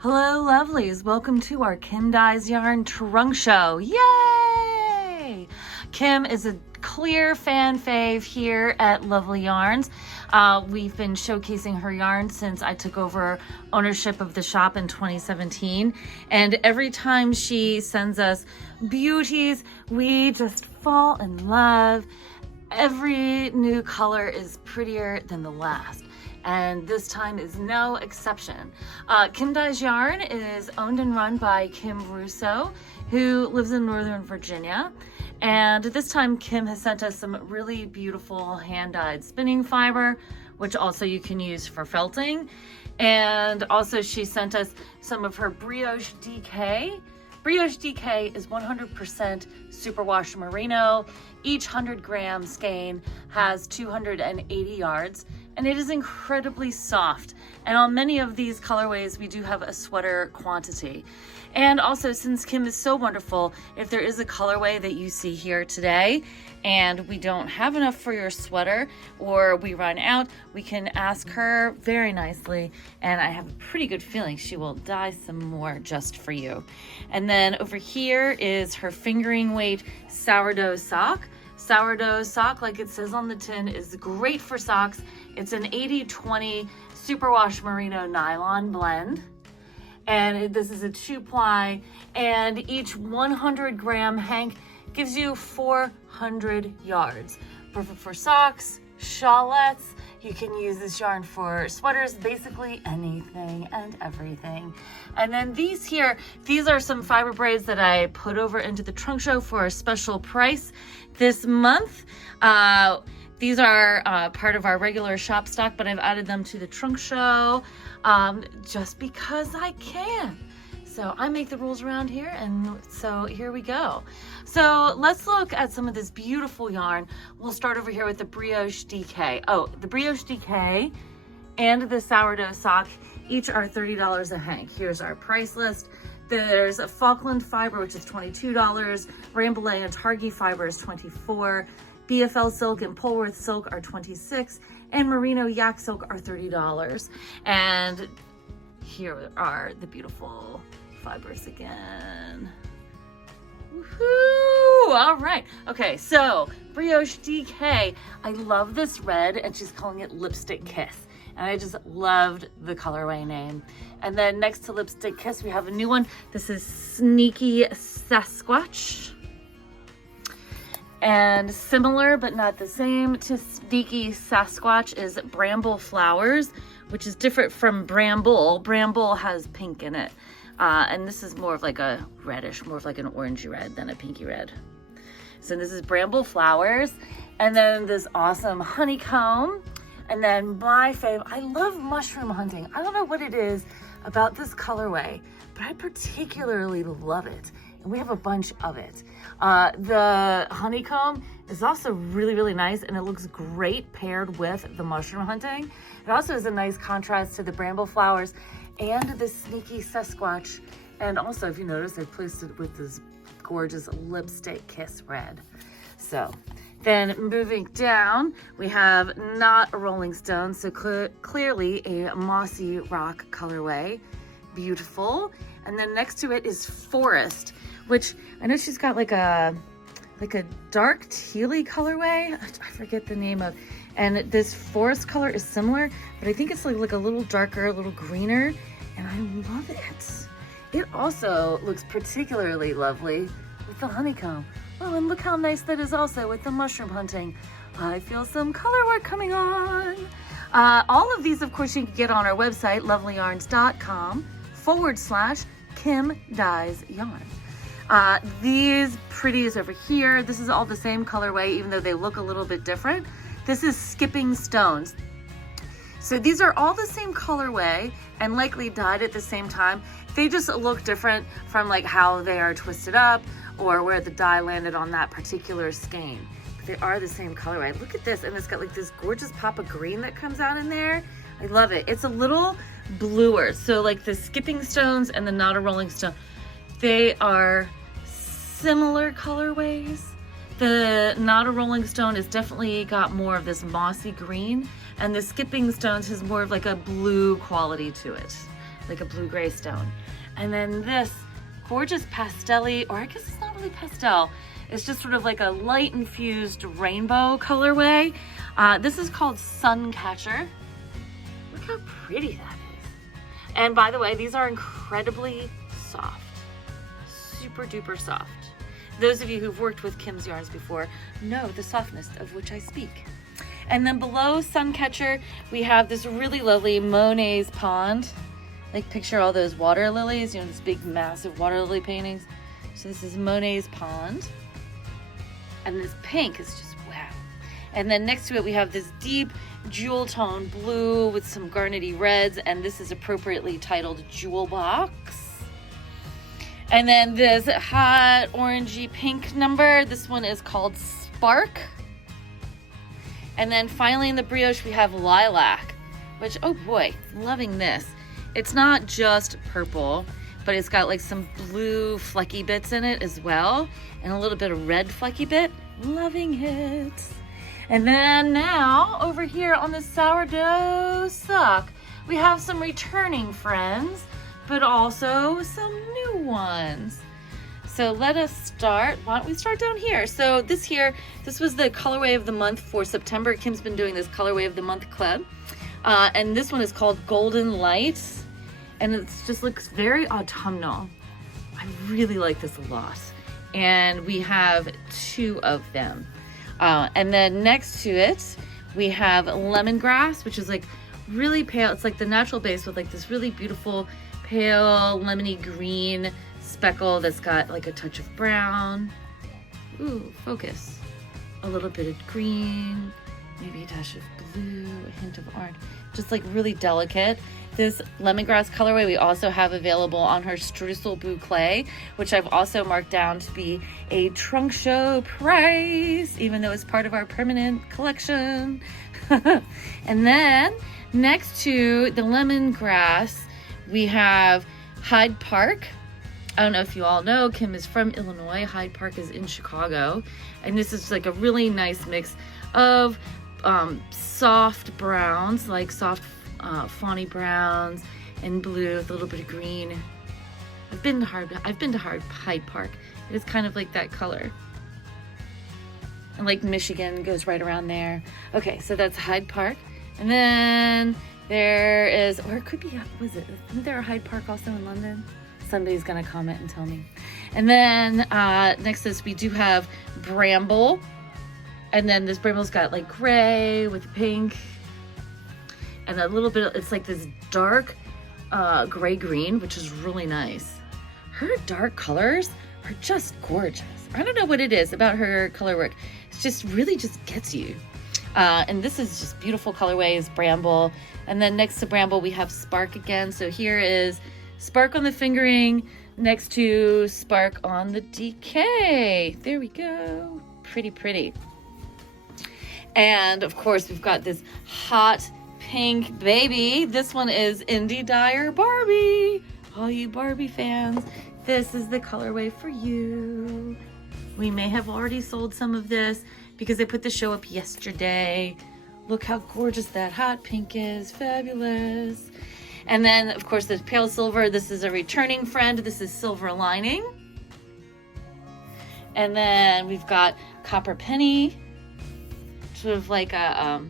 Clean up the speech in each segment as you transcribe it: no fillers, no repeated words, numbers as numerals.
Hello, lovelies. Welcome to our Kim Dyes Yarn Trunk Show. Yay! Kim is a clear fan fave here at Lovely Yarns. We've been showcasing her yarn since I took over ownership of the shop in 2017. And every time she sends us beauties, we just fall in love. Every new color is prettier than the last, and this time is no exception. Kim Dyes Yarn is owned and run by Kim Russo, who lives in Northern Virginia. And this time Kim has sent us some really beautiful hand-dyed spinning fiber, which also you can use for felting. And also she sent us some of her Brioche DK. Brioche DK is 100% superwash merino. Each 100-gram skein has 280 yards, and it is incredibly soft. And on many of these colorways, we do have a sweater quantity. And also, since Kim is so wonderful, if there is a colorway that you see here today and we don't have enough for your sweater or we run out, we can ask her very nicely, and I have a pretty good feeling she will dye some more just for you. And then over here is her fingering weight sourdough sock. Sourdough sock, like it says on the tin, is great for socks. It's an 80-20 superwash merino nylon blend. And this is a 2-ply, and each 100-gram hank gives you 400 yards. Perfect for socks, shawlettes. You can use this yarn for sweaters, basically anything and everything. And then these here, these are some fiber braids that I put over into the trunk show for a special price this month. These are part of our regular shop stock, but I've added them to the trunk show just because I can. So I make the rules around here, and so here we go. So let's look at some of this beautiful yarn. We'll start over here with the Brioche DK. Oh, the Brioche DK and the sourdough sock each are $30 a hank. Here's our price list. There's a Falkland fiber, which is $22. Rambouillet and Targhee fiber is $24. BFL silk and Polworth silk are $26, and merino yak silk are $30. And here are the beautiful fibers again. Woohoo! All right. Okay, so Brioche DK. I love this red, and she's calling it Lipstick Kiss. And I just loved the colorway name. And then next to Lipstick Kiss, we have a new one. This is Sneaky Sasquatch. And similar but not the same to Sneaky Sasquatch is Bramble Flowers, which is different from Bramble. Bramble has pink in it. And this is more of like a reddish, more of like an orangey red than a pinky red. So this is Bramble Flowers. And then this awesome Honeycomb. And then my fave, I love mushroom hunting. I don't know what it is about this colorway, but I particularly love it. And we have a bunch of it. The Honeycomb is also really, really nice, and it looks great paired with the mushroom hunting. It also is a nice contrast to the Bramble Flowers and the Sneaky Sasquatch. And also, if you notice, I placed it with this gorgeous Lipstick Kiss red. So then moving down, we have not a Rolling Stone, so clearly a mossy rock colorway. Beautiful. And then next to it is Forest, which I know she's got like a dark tealy colorway. I forget the name of. And this Forest color is similar, but I think it's like a little darker, a little greener, and I love it. It also looks particularly lovely with the Honeycomb. Oh, and look how nice that is also with the mushroom hunting. I feel some color work coming on. All of these, of course, you can get on our website, lovelyyarns.com/Kim Dyes Yarn. These pretties over here, this is all the same colorway, even though they look a little bit different. This is Skipping Stones. So these are all the same colorway and likely dyed at the same time. They just look different from like how they are twisted up or where the dye landed on that particular skein. But they are the same colorway. Look at this, and it's got like this gorgeous pop of green that comes out in there. I love it. It's a little bluer. So like the Skipping Stones and the Not a Rolling Stone, they are similar colorways. The Not a Rolling Stone has definitely got more of this mossy green, and the Skipping Stones has more of like a blue quality to it. like a blue-gray stone. And then this gorgeous pastel-y, or I guess it's not really pastel, it's just sort of like a light infused rainbow colorway. This is called Suncatcher. Look how pretty that is. And by the way, these are incredibly soft, super duper soft. Those of you who've worked with Kim's yarns before know the softness of which I speak. And then below Suncatcher, we have this really lovely Monet's Pond. Like picture all those water lilies, you know, this big massive water lily paintings. So this is Monet's Pond. And this pink is just wow. And then next to it we have this deep jewel tone blue with some garnety reds, and this is appropriately titled Jewel Box. And then this hot orangey pink number, this one is called Spark. And then finally in the brioche we have Lilac, which, oh boy, loving this. It's not just purple, but it's got like some blue flecky bits in it as well, and a little bit of red flecky bit. Loving it. And then now over here on the sourdough sock, we have some returning friends, but also some new ones. So let us start. Why don't we start down here? So this was the colorway of the month for September. Kim's been doing this colorway of the month club. And this one is called Golden Lights. And it just looks very autumnal. I really like this a lot. And we have 2 of them. And then next to it, we have Lemongrass, which is like really pale. It's like the natural base with like this really beautiful pale lemony green speckle that's got like a touch of brown. Ooh, focus. A little bit of green, maybe a dash of blue, a hint of orange. Just like really delicate. This lemongrass colorway we also have available on her Streusel Boucle, which I've also marked down to be a trunk show price, even though it's part of our permanent collection. And then next to the lemongrass, we have Hyde Park. I don't know if you all know, Kim is from Illinois. Hyde Park is in Chicago. And this is like a really nice mix of soft browns, like soft fawny browns and blue with a little bit of green. I've been to Hyde Park. It is kind of like that color. And Lake Michigan goes right around there. Okay, so that's Hyde Park. And then there is, or it could be, isn't there a Hyde Park also in London? Somebody's gonna comment and tell me. And then next to this we do have Bramble. And then this Bramble's got like gray with pink. And a little bit, it's like this dark gray-green, which is really nice. Her dark colors are just gorgeous. I don't know what it is about her color work. It's just really just gets you. And this is just beautiful colorways, Bramble. And then next to Bramble, we have Spark again. So here is Spark on the fingering next to Spark on the DK. There we go. Pretty, pretty. And of course, we've got this hot pink baby. This one is Indie Dyer Barbie. All you Barbie fans, this is the colorway for you. We may have already sold some of this because I put the show up yesterday. Look how gorgeous that hot pink is. Fabulous. And then, of course, there's Pale Silver. This is a returning friend. This is Silver Lining. And then we've got Copper Penny, sort of like a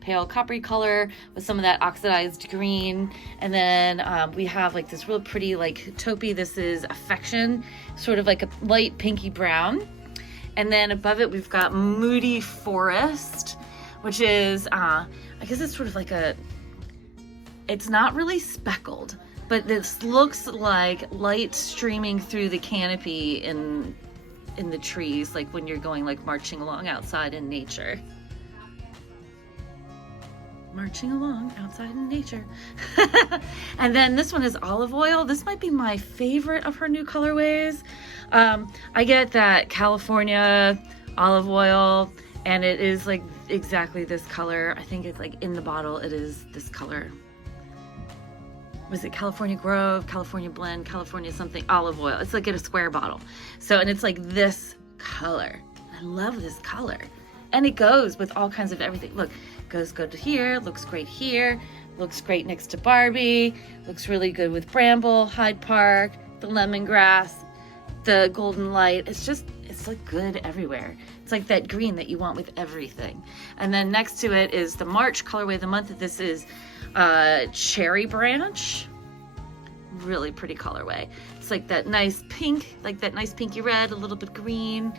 pale coppery color with some of that oxidized green. And then we have like this real pretty like taupey. This is Affection, sort of like a light pinky brown. And then above it, we've got Moody Forest, which is, I guess it's sort of like it's not really speckled, but this looks like light streaming through the canopy in the trees, like when you're going like marching along outside in nature. Marching along outside in nature. And then this one is Olive Oil. This might be my favorite of her new colorways. I get that California olive oil, and it is like exactly this color. I think it's like in the bottle, it is this color. Was it California Grove, California Blend, California something, olive oil. It's like in a square bottle. So, and it's like this color. I love this color. And it goes with all kinds of everything. Look, goes good here, looks great here, Looks great next to Barbie. Looks really good with Bramble, Hyde Park, the lemongrass, the golden light. It's like good everywhere. It's like that green that you want with everything. And then next to it is the March colorway of the month. This is Cherry Branch. Really pretty colorway. It's like that nice pink, like that nice pinky red, a little bit green,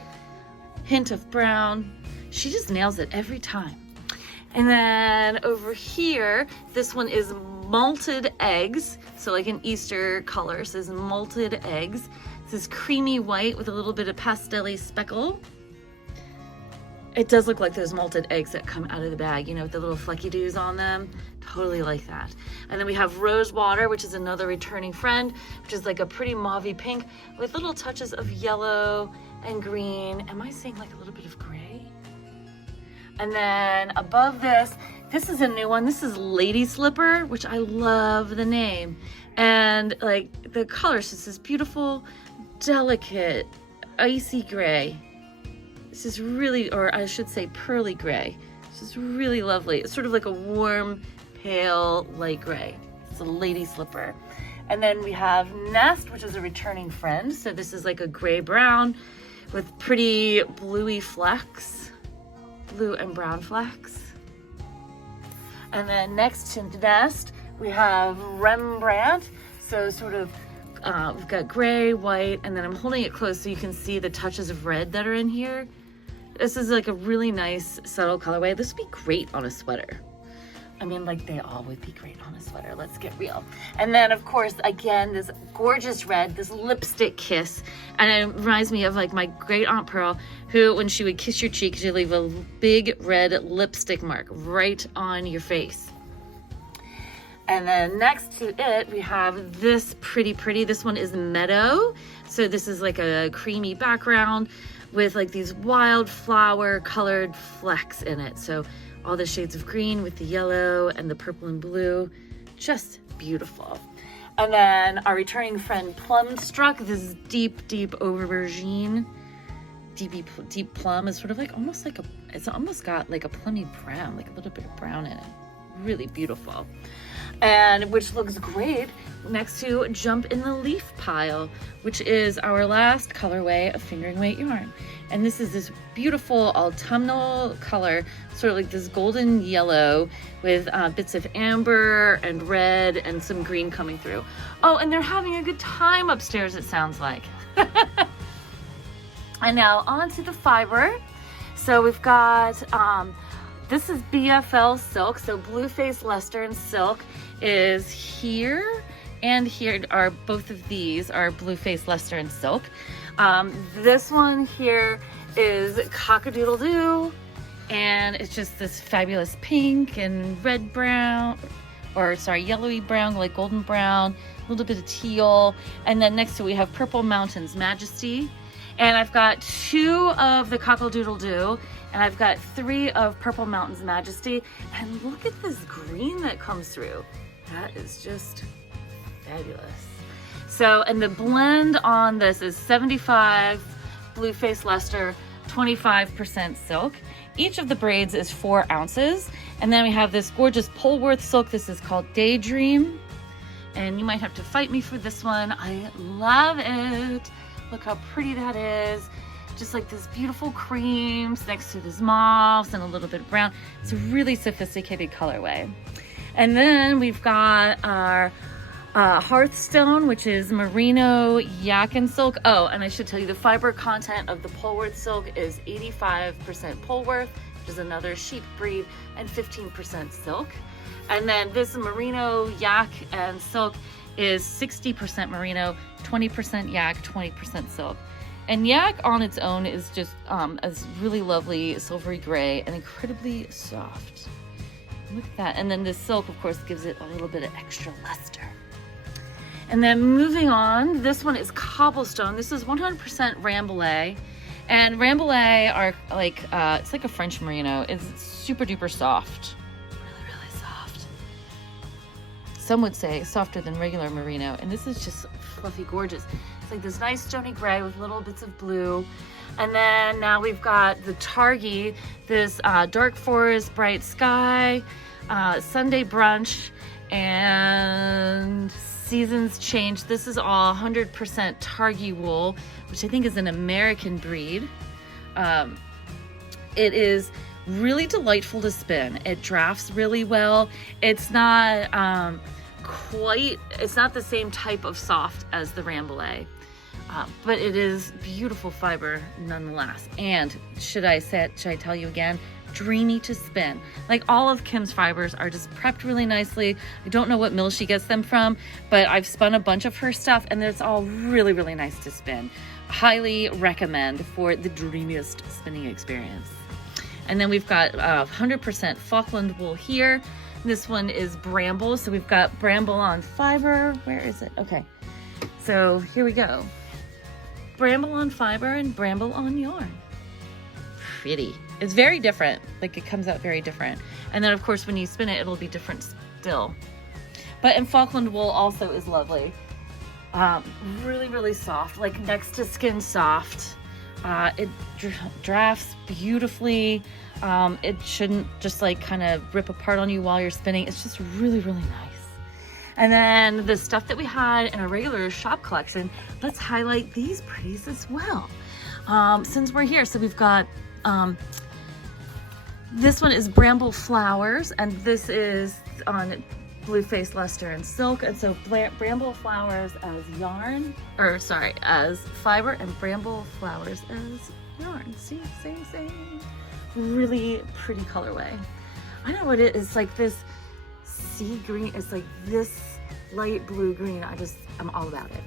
hint of brown. She just nails it every time. And then over here, this one is Malted Eggs. So like an Easter color, so this is Malted Eggs. This is creamy white with a little bit of pastel-y speckle. It does look like those malted eggs that come out of the bag, you know, with the little flecky doos on them. Totally like that. And then we have Rose Water, which is another returning friend, which is like a pretty mauvey pink with little touches of yellow and green. Am I saying like a little bit of gray? And then above this is a new one. This is Lady Slipper, which I love the name. And like the color is just this beautiful, delicate, icy gray. This is really, or I should say pearly gray. This is really lovely. It's sort of like a warm, pale, light gray. It's a Lady Slipper. And then we have Nest, which is a returning friend. So this is like a gray brown with pretty bluey flecks, blue and brown flecks. And then next to Nest, we have Rembrandt. So sort of, we've got gray, white, and then I'm holding it close so you can see the touches of red that are in here. This is like a really nice subtle colorway. This would be great on a sweater. I mean, like they all would be great on a sweater. Let's get real. And then of course, again, this gorgeous red, this lipstick kiss. And it reminds me of like my great Aunt Pearl, who when she would kiss your cheek, she'd leave a big red lipstick mark right on your face. And then next to it, we have this pretty. This one is Meadow. So this is like a creamy background with like these wildflower colored flecks in it. So all the shades of green with the yellow and the purple and blue, just beautiful. And then our returning friend Plumstruck, this is deep aubergine. Deep plum is sort of like almost like it's almost got like a plummy brown, like a little bit of brown in it. Really beautiful. And which looks great next to Jump in the Leaf Pile, which is our last colorway of fingering weight yarn. And this is this beautiful autumnal color, sort of like this golden yellow with bits of amber and red and some green coming through. Oh, and they're having a good time upstairs, it sounds like. And now on to the fiber. So we've got, this is BFL Silk. So Blueface Leicester and Silk is here, and here are both of these are Blueface Leicester and Silk. This one here is Cock-a-Doodle-Doo, and it's just this fabulous pink and red brown, or sorry, yellowy brown, like golden brown, a little bit of teal. And then next to we have Purple Mountains Majesty. And I've got 2 of the Cock-a-Doodle-Doo, and I've got 3 of Purple Mountains Majesty. And look at this green that comes through. That is just fabulous. So, and the blend on this is 75 Blueface Leicester, 25% silk. Each of the braids is 4 ounces. And then we have this gorgeous Polworth silk. This is called Daydream. And you might have to fight me for this one. I love it. Look how pretty that is. Just like this beautiful creams next to this mauves and a little bit of brown. It's a really sophisticated colorway. And then we've got our Hearthstone, which is merino yak and silk. Oh, and I should tell you the fiber content of the Polworth silk is 85% Polworth, which is another sheep breed, and 15% silk. And then this merino yak and silk is 60% merino, 20% yak, 20% silk. And yak on its own is just a really lovely silvery gray and incredibly soft. Look at that. And then this silk, of course, gives it a little bit of extra luster. And then moving on, this one is Cobblestone. This is 100% Rambouillet. And Rambouillet are like, it's like a French merino. It's super duper soft. Really, really soft. some would say softer than regular merino, and this is just fluffy gorgeous. It's like this nice stony gray with little bits of blue. And then now we've got the Targhee, this dark forest, bright sky, Sunday brunch, and seasons change. This is all 100% Targhee wool, which I think is an American breed. It is really delightful to spin. It drafts really well. It's not it's not the same type of soft as the Rambouillet. But it is beautiful fiber nonetheless. And should I tell you again, dreamy to spin. Like all of Kim's fibers are just prepped really nicely. I don't know what mill she gets them from, but I've spun a bunch of her stuff and it's all really, really nice to spin. Highly recommend for the dreamiest spinning experience. And then we've got 100% Falkland wool here. This one is Bramble. So we've got Bramble on fiber. Where is it? Okay. So here we go. Bramble on fiber and Bramble on yarn. Pretty. It's very different. Like it comes out very different. And then of course when you spin it, it'll be different still. But in Falkland wool also is lovely. Really, really soft, like next to skin soft. It drafts beautifully. It shouldn't just like kind of rip apart on you while you're spinning. It's just really, really nice. And then the stuff that we had in our regular shop collection, let's highlight these pretties as well. Since we're here, so we've got, this one is Bramble Flowers, and this is on Blueface Luster and Silk. And so Bramble Flowers as yarn, or sorry, as fiber, and Bramble Flowers as yarn. See, same. Really pretty colorway. I don't know what it is, like this sea green. It's like this light blue green. I'm all about it.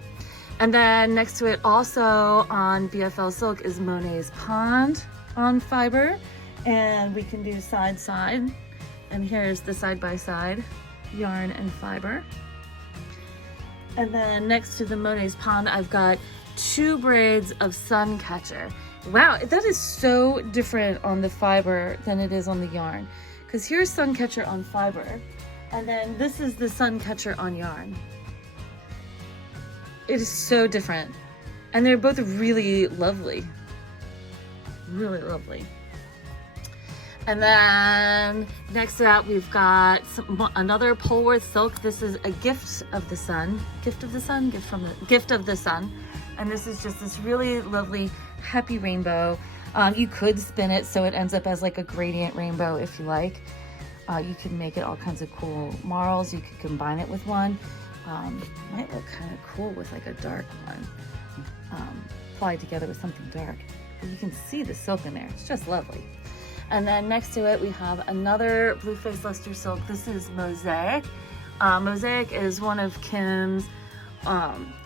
And then next to it also on BFL Silk is Monet's Pond on fiber, and we can do side. And here's the side-by-side yarn and fiber. And then next to the Monet's Pond, I've got 2 braids of Suncatcher. Wow, that is so different on the fiber than it is on the yarn. Because here's Suncatcher on fiber, and then this is the Suncatcher on yarn. It is so different. And they're both really lovely. Really lovely. And then next to that, we've got another Polworth Silk. This is a Gift of the Sun. Gift of the Sun? Gift of the Sun. And this is just this really lovely, happy rainbow. You could spin it so it ends up as like a gradient rainbow if you like. You can make it all kinds of cool marls. You could combine it with one. Might look kind of cool with like a dark one. Applied together with something dark. But you can see the silk in there. It's just lovely. And then next to it, we have another Blueface Luster Silk. This is Mosaic. Mosaic is one of Kim's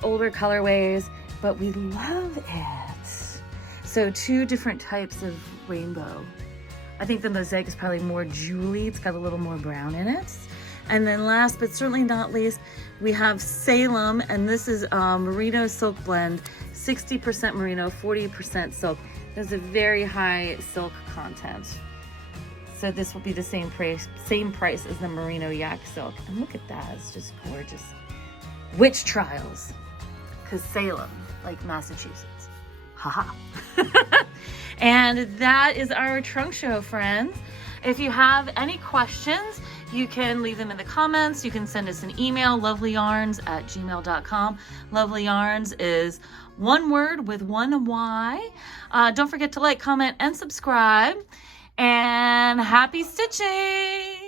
older colorways, but we love it. So 2 different types of rainbow. I think the Mosaic is probably more jewelly. It's got a little more brown in it. And then last, but certainly not least, we have Salem, and this is Merino Silk Blend, 60% merino, 40% silk. There's a very high silk content. So this will be the same price as the Merino Yak Silk. And look at that, it's just gorgeous. Witch Trials, because Salem, like Massachusetts. Haha. And that is our trunk show, friends. If you have any questions, you can leave them in the comments. You can send us an email, lovelyyarns@gmail.com. Lovely Yarns is one word with one Y. Don't forget to like, comment, and subscribe. And happy stitching!